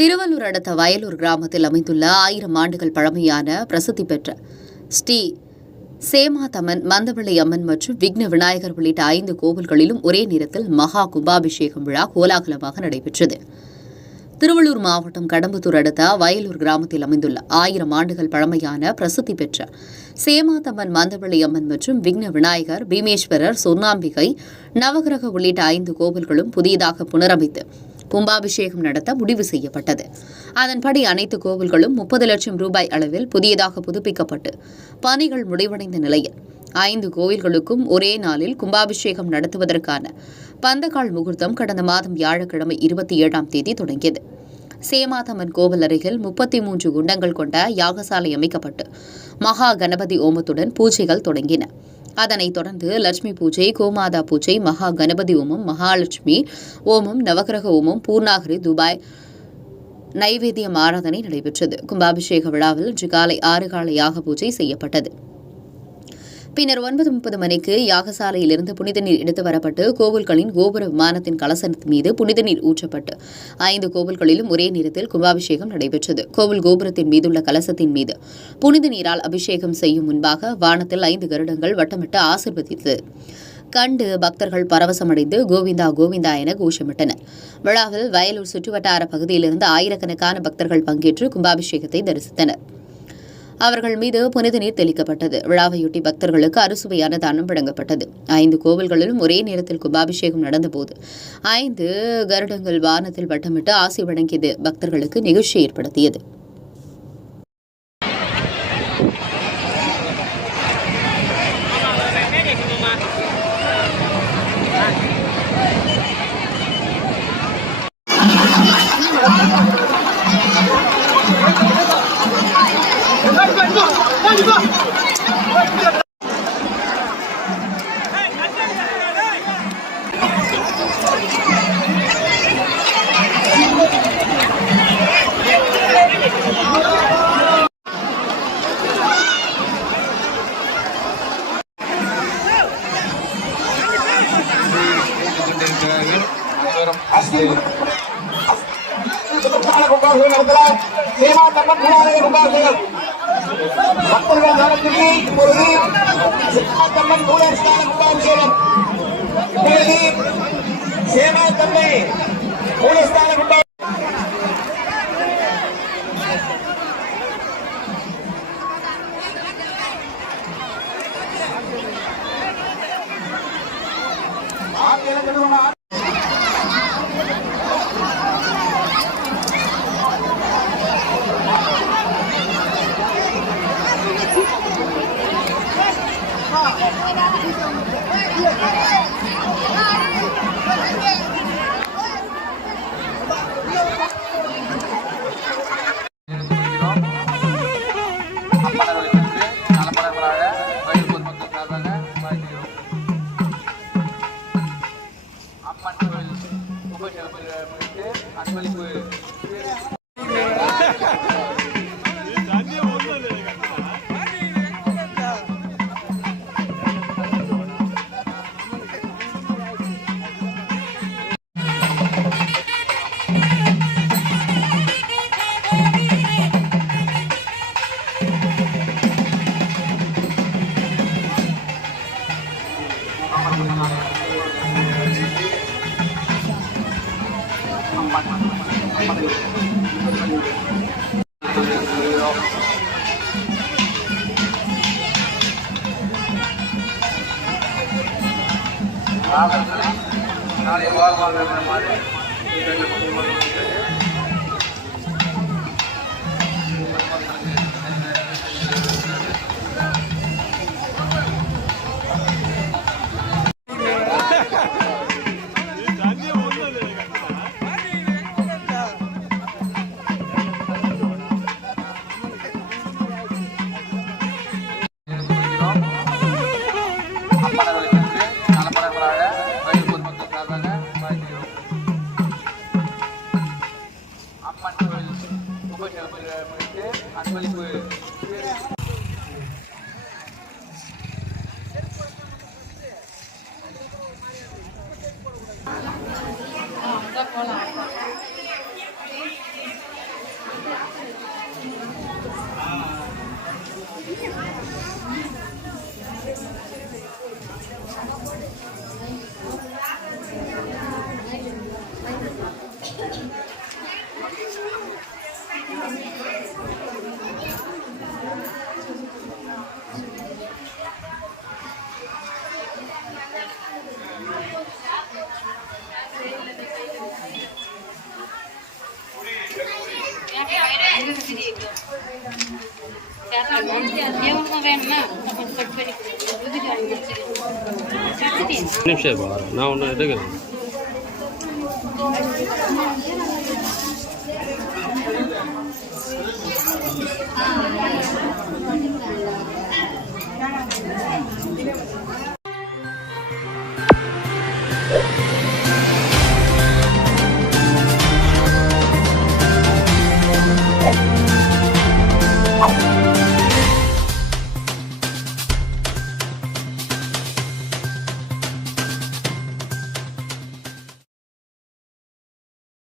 திருவள்ளூர் அடுத்த வயலூர் கிராமத்தில் அமைந்துள்ள 1000 ஆண்டுகள் பழமையான பிரசித்தி பெற்ற ஸ்ரீ சேமாதம்மன், மந்தவள்ளி அம்மன் மற்றும் விக்ன விநாயகர் உள்ளிட்ட 5 கோவில்களிலும் ஒரே நேரத்தில் மகா கும்பாபிஷேகம் விழா கோலாகலமாக நடைபெற்றது. திருவள்ளூர் மாவட்டம் கடம்பத்தூர் அடுத்த வயலூர் கிராமத்தில் அமைந்துள்ள 1000 ஆண்டுகள் பழமையான பிரசித்தி பெற்ற சேமாதம்மன், மந்தவள்ளி அம்மன் மற்றும் விக்ன விநாயகர், பீமேஸ்வரர், சொர்ணாம்பிகை, நவகிரக உள்ளிட்ட 5 கோவில்களும் புதியதாக புனரமைத்து கும்பாபிஷேகம் நடத்த முடிவு செய்யப்பட்டது. அதன்படி அனைத்து கோவில்களும் 30 லட்சம் ரூபாய் அளவில் புதியதாக புதுப்பிக்கப்பட்டு பணிகள் முடிவடைந்த நிலையில் 5 கோவில்களுக்கும் ஒரே நாளில் கும்பாபிஷேகம் நடத்துவதற்கான பந்தக்கால் முகூர்த்தம் கடந்த மாதம் வியாழக்கிழமை 27ஆம் தேதி தொடங்கியது. சேமாதம்மன் கோவில் அருகில் 33 குண்டங்கள் கொண்ட யாகசாலை அமைக்கப்பட்டு மகா கணபதி ஓமத்துடன் பூஜைகள் தொடங்கின. அதனைத் தொடர்ந்து லட்சுமி பூஜை, கோமாதா பூஜை, மகா கணபதி ஓமம், மகாலட்சுமி ஓமம், நவகிரக ஓமம், பூர்ணாகிரி, துபாய் நைவேத்தியம் ஆராதனை நடைபெற்றது. கும்பாபிஷேக விழாவில் இன்று காலை 6 கால யாக பூஜை செய்யப்பட்டது. பின்னர் 9:30 மணிக்கு யாகசாலையிலிருந்து புனித நீர் எடுத்து வரப்பட்டு கோவில்களின் கோபுர விமானத்தின் கலசத்தின் மீது புனித நீர் ஊற்றப்பட்டு 5 கோவில்களிலும் ஒரே நேரத்தில் கும்பாபிஷேகம் நடைபெற்றது. கோவில் கோபுரத்தின் மீதுள்ள கலசத்தின் மீது புனித நீரால் அபிஷேகம் செய்யும் முன்பாக வானத்தில் 5 கருடங்கள் வட்டமிட்டு ஆசீர்வதித்தது கண்டு பக்தர்கள் பரவசமடைந்து கோவிந்தா கோவிந்தா என கோஷமிட்டனர். விழாவில் வயலூர் சுற்றுவட்டார பகுதியிலிருந்து ஆயிரக்கணக்கான பக்தர்கள் பங்கேற்று கும்பாபிஷேகத்தை தரிசித்தனர். அவர்கள் மீது புனித நீர் தெளிக்கப்பட்டது. விழாவையொட்டி பக்தர்களுக்கு அறுசுவையான தானம் வழங்கப்பட்டது. 5 கோவில்களிலும் ஒரே நேரத்தில் கும்பாபிஷேகம் நடந்தபோது 5 கருடங்கள் வானத்தில் வட்டமிட்டு ஆசி வழங்கியது பக்தர்களுக்கு நிகழ்ச்சி ஏற்படுத்தியது. நாளை வாழ்வாங்க மாதிரி இவங்க வேணுமா கொஞ்சம் கட் பண்ணி நிமிஷம் பாரு நான் ஒன்று எடுக்கிறேன்